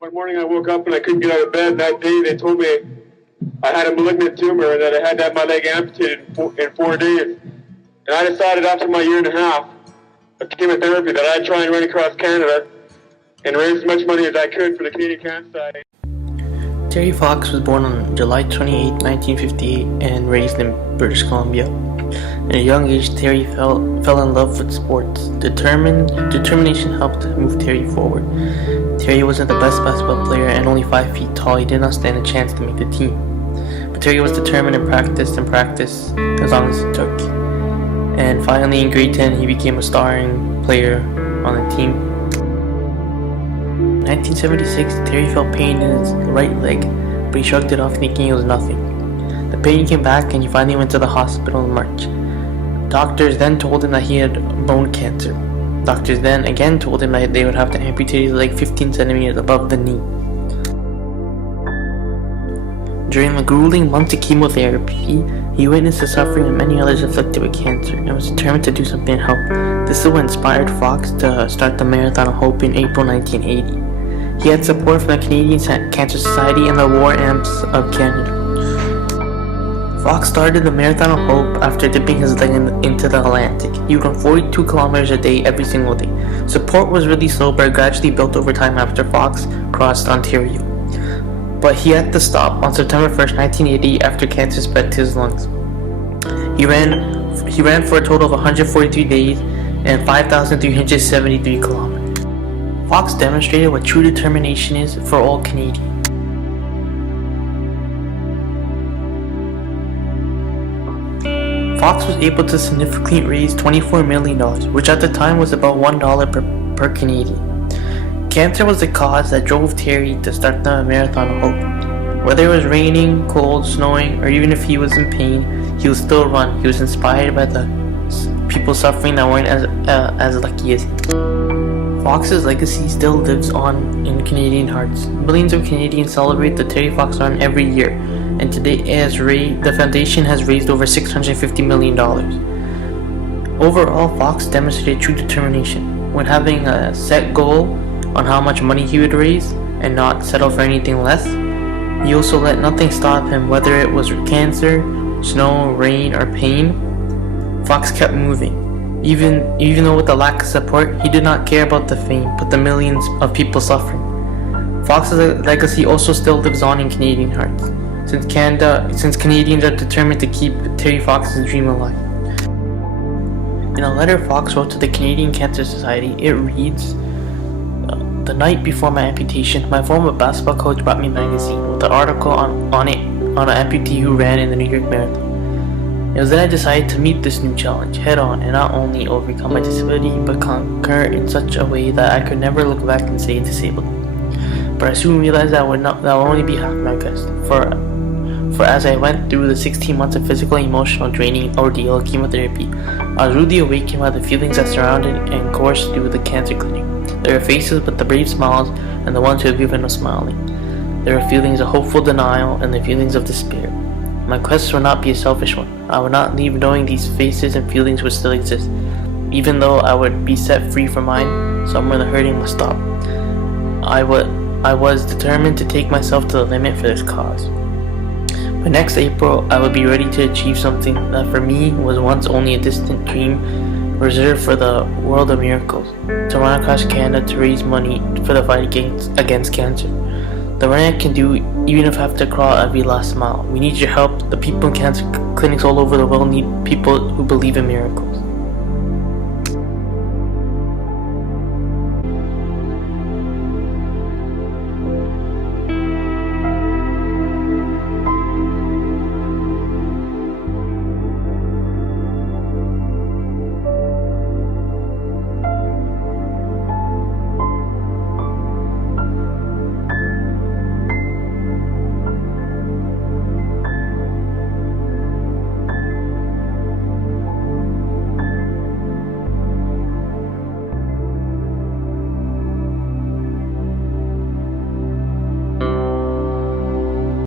One morning I woke up and I couldn't get out of bed. And that day they told me I had a malignant tumor and that I had to have my leg amputated in 4 days. And I decided after my year and a half of chemotherapy that I'd try and run across Canada and raise as much money as I could for the Canadian Cancer Society. Terry Fox was born on July 28, 1958 and raised in British Columbia. At a young age, Terry fell in love with sports. Determination helped move Terry forward. Terry wasn't the best basketball player and only 5 feet tall. He did not stand a chance to make the team. But Terry was determined and practiced as long as it took. And finally in grade 10, he became a starring player on the team. In 1976, Terry felt pain in his right leg, but he shrugged it off thinking it was nothing. The pain came back and he finally went to the hospital in March. Doctors then told him that he had bone cancer. Doctors then again told him that they would have to amputate his leg 15 centimeters above the knee. During the grueling months of chemotherapy, he witnessed the suffering of many others afflicted with cancer and was determined to do something to help. This is what inspired Fox to start the Marathon of Hope in April 1980. He had support from the Canadian Cancer Society and the War Amps of Canada. Fox started the Marathon of Hope after dipping his leg into the Atlantic. He would run 42 kilometers a day every single day. Support was really slow but gradually built over time after Fox crossed Ontario. But he had to stop on September 1st, 1980 after cancer spread to his lungs. He ran for a total of 143 days and 5,373 kilometers. Fox demonstrated what true determination is for all Canadians. Fox was able to significantly raise $24 million, which at the time was about $1 per Canadian. Cancer was the cause that drove Terry to start the Marathon of Hope. Whether it was raining, cold, snowing, or even if he was in pain, he would still run. He was inspired by the people suffering that weren't as lucky as him. Fox's legacy still lives on in Canadian hearts. Millions of Canadians celebrate the Terry Fox Run every year, and today the foundation has raised over $650 million. Overall, Fox demonstrated true determination. When having a set goal on how much money he would raise and not settle for anything less, he also let nothing stop him, whether it was cancer, snow, rain, or pain. Fox kept moving. Even though with the lack of support, he did not care about the fame, but the millions of people suffering. Fox's legacy also still lives on in Canadian hearts, since Canadians are determined to keep Terry Fox's dream alive. In a letter Fox wrote to the Canadian Cancer Society, it reads, "The night before my amputation, my former basketball coach brought me a magazine with an article on an amputee who ran in the New York Marathon. It was then I decided to meet this new challenge head on and not only overcome my disability, but conquer in such a way that I could never look back and say disabled. But I soon realized that would only be half my quest. For as I went through the 16 months of physical and emotional draining ordeal of chemotherapy, I was rudely awakened by the feelings that surrounded and coursed through the cancer clinic. There were faces with the brave smiles and the ones who have given up smiling. There were feelings of hopeful denial and the feelings of despair. My quest would not be a selfish one. I would not leave knowing these faces and feelings would still exist. Even though I would be set free from mine, somewhere the hurting must stop. I was determined to take myself to the limit for this cause. By next April, I would be ready to achieve something that for me was once only a distant dream reserved for the world of miracles, to run across Canada to raise money for the fight against cancer. The running I can do even if I have to crawl every last mile. We need your help. The people in cancer clinics all over the world need people who believe in miracles."